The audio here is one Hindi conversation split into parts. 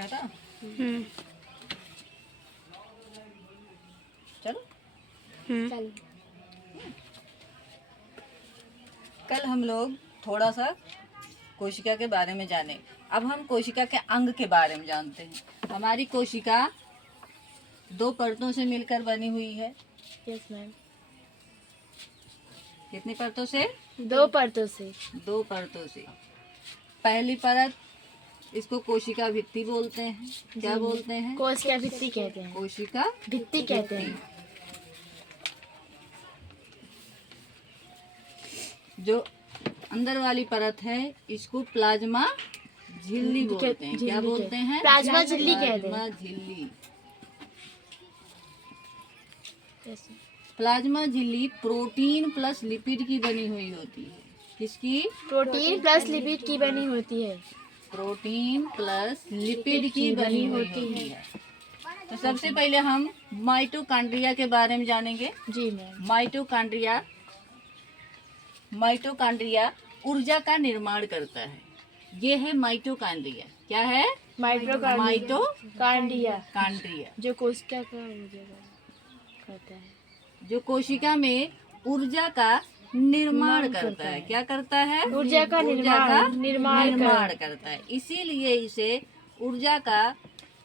देखा था। चलो कल हम लोग थोड़ा सा कोशिका के बारे में जाने। अब हम कोशिका के अंग के बारे में जानते हैं। हमारी कोशिका 2 परतों से मिलकर बनी हुई है। Yes ma'am. कितनी परतों से? 2 परतों से। 2 परतों से। पहली परत, इसको कोशिका भित्ति बोलते हैं। क्या बोलते हैं? कोशिका भित्ति कहते हैं। कोशिका भित्ति कहते हैं। जो अंदर वाली परत है इसको प्लाज्मा झिल्ली बोलते हैं। क्या बोलते हैं? प्लाज्मा झिल्ली कहते हैं। प्लाज्मा झिल्ली। Yes, प्लाज्मा झिल्ली प्रोटीन प्लस लिपिड की बनी हुई होती है। किसकी? प्रोटीन प्लस लिपिड की बनी होती है। प्रोटीन प्लस लिपिड की बनी होती है। तो सबसे पहले हम माइटोकॉन्ड्रिया के बारे में जानेंगे। जी मैम। माइटोकॉन्ड्रिया ऊर्जा का निर्माण करता है। ये है माइटोकॉन्ड्रिया। क्या है? माइटोकॉन्ड्रिया जो कोशिका का ऊर्जा करता है, जो कोशिका में ऊर्जा का निर्माण करता है। क्या करता है? ऊर्जा का निर्माण करता है। इसीलिए इसे ऊर्जा का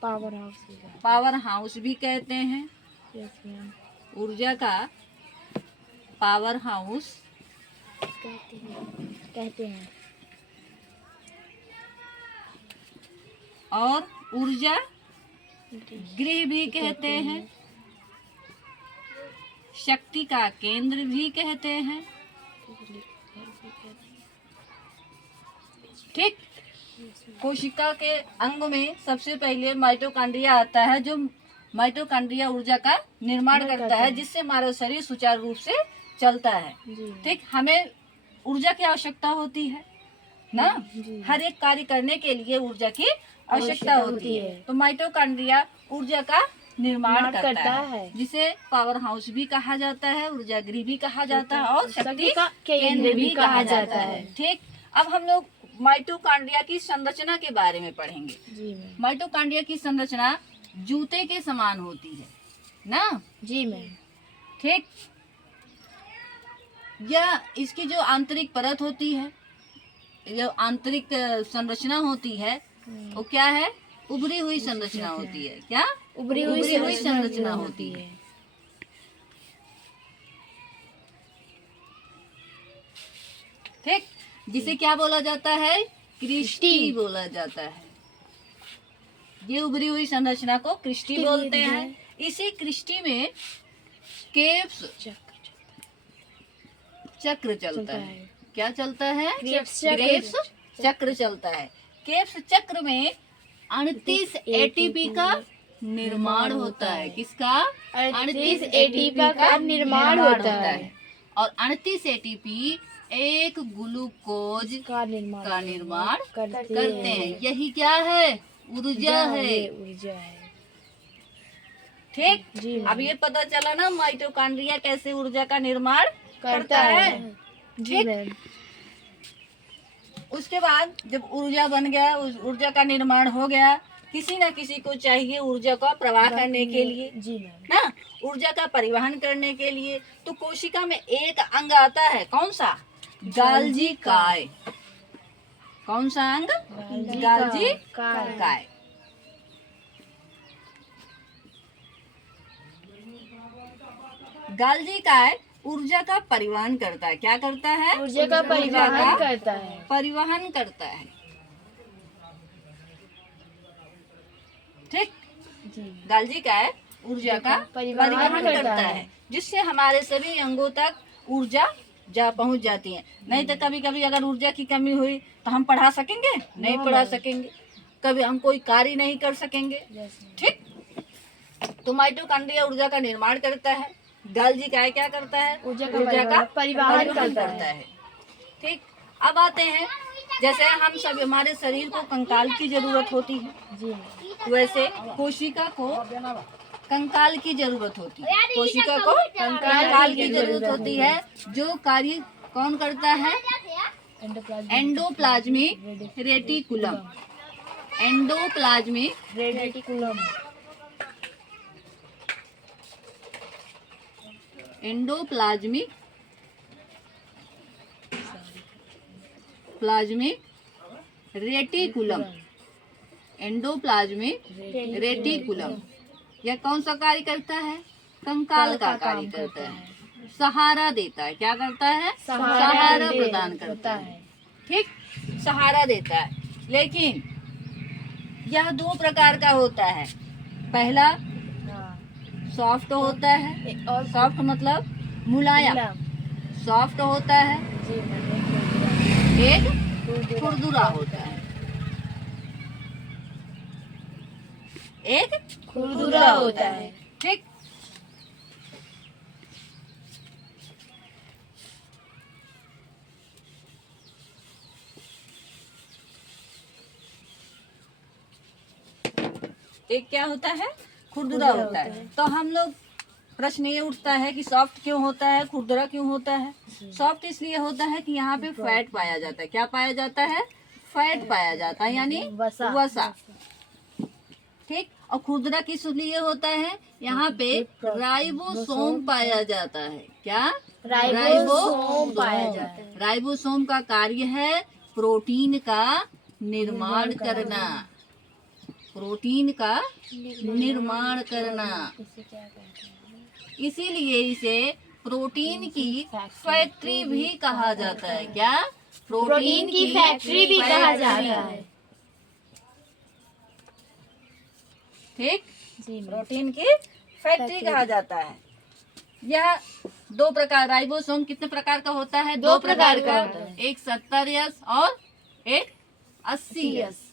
पावर हाउस भी कहते हैं। Yes ma'am. ऊर्जा का पावर हाउस कहते हैं। और ऊर्जा गृह भी कहते हैं। शक्ति का केंद्र भी कहते हैं। ठीक। कोशिका के अंग में सबसे पहले माइटोकॉन्ड्रिया आता है, जो माइटोकॉन्ड्रिया ऊर्जा का निर्माण करता है, जिससे हमारा शरीर सुचारू रूप से चलता है। ठीक। हमें ऊर्जा की आवश्यकता होती है ना। हर एक कार्य करने के लिए ऊर्जा की आवश्यकता होती है। तो माइटोकॉन्ड्रिया ऊर्जा का निर्माण करता है, जिसे पावर हाउस भी कहा जाता है, ऊर्जा गृह भी कहा जाता है और शक्ति का केंद्र भी कहा जाता है। ठीक। अब हम लोग माइटोकॉन्ड्रिया की संरचना के बारे में पढ़ेंगे। माइटोकॉन्ड्रिया की संरचना जूते के समान होती है ना। जी मैम। ठीक। यह इसकी जो आंतरिक परत होती है, जो आंतरिक संरचना होती है, वो क्या है? उभरी हुई संरचना होती है। क्या? उभरी हुई संरचना होती है। ठीक। जिसे क्या बोला जाता है? क्रिस्टी बोला जाता है। ये उभरी हुई संरचना को क्रिस्टी बोलते हैं। इसी क्रिस्टी में केप्स चक्र चलता है। क्या चलता है? क्रेब्स चक्र चलता है। केप्स चक्र में 38 एटीपी का निर्माण होता है। किसका? 38 एटीपी का निर्माण होता है। और 38 एटीपी एक ग्लूकोज का निर्माण करते हैं। यही क्या है? ऊर्जा है। ठीक। अब ये पता चला ना माइटोकॉन्ड्रिया कैसे ऊर्जा का निर्माण करता है। ठीक। उसके बाद जब ऊर्जा बन गया, उस ऊर्जा का निर्माण हो गया, किसी न किसी को चाहिए ऊर्जा का प्रवाह करने के लिए। जी ना। ऊर्जा का परिवहन करने के लिए तो कोशिका में एक अंग आता है। कौन सा? गाल्जी काय। कौन सा अंग? गाल्जी काय। गाल्जी काय ऊर्जा का परिवहन करता है। क्या करता है? ऊर्जा का परिवहन करता है। परिवहन करता है। ठीक। गाल्जी काय ऊर्जा का परिवहन करता है, जिससे हमारे सभी अंगों तक ऊर्जा पहुंच जाती है। नहीं तो कभी कभी अगर ऊर्जा की कमी हुई तो हम पढ़ा सकेंगे? नहीं पढ़ा सकेंगे। कभी हम कोई कार्य नहीं कर सकेंगे। ठीक। तो माइटोकॉन्ड्रिया ऊर्जा का निर्माण करता है। गाल्जी काय क्या करता है? ऊर्जा का परिवहन करता है। ठीक। अब आते हैं, जैसे हम सब, हमारे शरीर को कंकाल की जरूरत होती है, वैसे कोशिका को कंकाल की जरूरत होती है। कोशिका को कंकाल की जरूरत होती है। जो कार्य कौन करता है? Endoplasmic reticulum. Endoplasmic reticulum endoplasmic plasmic reticulum endoplasmic reticulum यह कौन सा कार्य करता है? कंकाल का कार्य करता है, सहारा देता है। क्या करता है? सहारा प्रदान करता है। ठीक, सहारा देता है। लेकिन यह दो प्रकार का होता है। पहला सॉफ्ट होता है, और सॉफ्ट मतलब मुलायम, सॉफ्ट होता है। जी मैम एक खुरदुरा होता है, एक खुरदुरा होता है। ठीक, एक क्या होता है? खुरदुरा होता है। तो हम लोग प्रश्न ये उठता है कि सॉफ्ट क्यों होता है, खुरदुरा क्यों होता है? सॉफ्ट इसलिए होता है कि यहाँ पे फैट पाया जाता है। क्या पाया जाता है? फैट पाया जाता है, यानी वसा। ठीक, और खुरदुरा किस लिए होता है? यहाँ पे राइबोसोम पाया जाता है। क्या? राइबोसोम पाया जाता है। राइबोसोम का कार्य है प्रोटीन का निर्माण करना, प्रोटीन का निर्माण करना। इसे क्या कहते हैं? इसीलिए इसे प्रोटीन की फैक्ट्री भी कहा जाता है। क्या? प्रोटीन की फैक्ट्री भी कहा जाता है। ठीक, जी मैम प्रोटीन की फैक्ट्री कहा जाता है। यह दो प्रकार, राइबोसोम कितने प्रकार का होता है? दो प्रकार का होता है। एक 70S और एक 80S।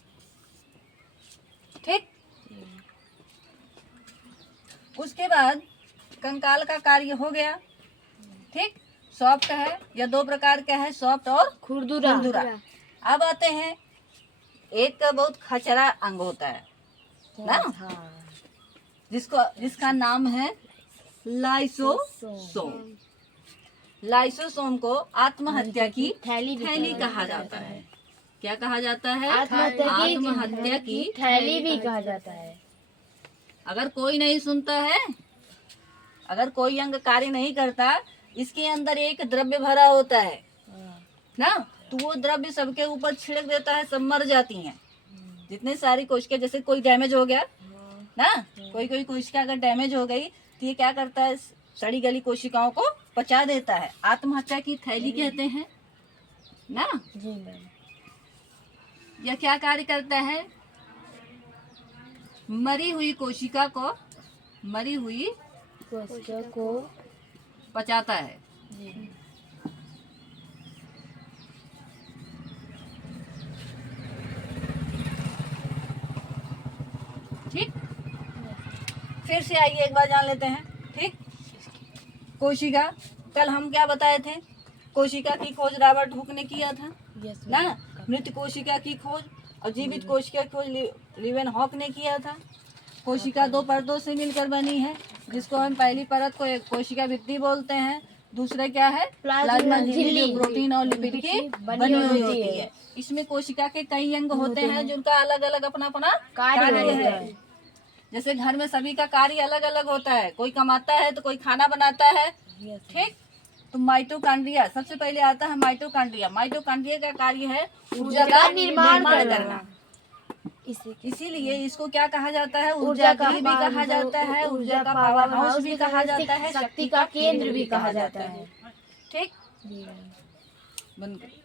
ठीक, उसके बाद कंकाल का कार्य हो गया। ठीक, सॉफ्ट है, या दो प्रकार का है, सॉफ्ट और खुरदुरा अब आते हैं, एक का बहुत खचरा अंग होता है ना, हाँ। जिसका नाम है लाइसोसोम। लाइसोसोम को आत्महत्या की थैली कहा जाता है। क्या कहा जाता है? आत्महत्या की थैली भी कहा जाता है। अगर कोई नहीं सुनता है, अगर कोई अंग कार्य नहीं करता, इसके अंदर एक द्रव्य भरा होता है ना, तो वो द्रव्य सबके ऊपर छिड़क देता है, सब मर जाती हैं। जितने सारी कोशिका, जैसे कोई डैमेज हो गया ना, कोई कोशिका अगर डैमेज हो गई तो ये क्या करता है? सड़ी गली कोशिकाओं को पचा देता है। आत्महत्या की थैली कहते हैं ना। जी मैम यह क्या कार्य करता है? मरी हुई कोशिका को पचाता है। जी ठीक, फिर से आइए एक बार जान लेते हैं। ठीक, कोशिका, कल हम क्या बताए थे? कोशिका की खोज रॉबर्ट हुक ने किया था यस ना। मृत कोशिका की खोज और जीवित कोशिका की खोज लीवेनहॉक ने किया था। कोशिका दो परतों से मिलकर बनी है, जिसको हम पहली परत को एक कोशिका भित्ति बोलते हैं, दूसरा क्या है? प्लाज्मा झिल्ली, जो प्रोटीन और लिपिड की बनी हुई होती है। इसमें कोशिका के कई अंग होते हैं, जिनका अलग अलग अपना अपना कार्य है। जैसे घर में सभी का कार्य अलग अलग होता है, कोई कमाता है तो कोई खाना बनाता है। ठीक, तो माइटोकॉन्ड्रिया सबसे पहले आता है। माइटोकॉन्ड्रिया का कार्य है ऊर्जा का निर्माण करना। इसीलिए इसको क्या कहा जाता है? ऊर्जा गृह भी कहा जाता है, ऊर्जा का पावर हाउस भी कहा जाता है, शक्ति का केंद्र भी कहा जाता है। ठीक, बंद कर।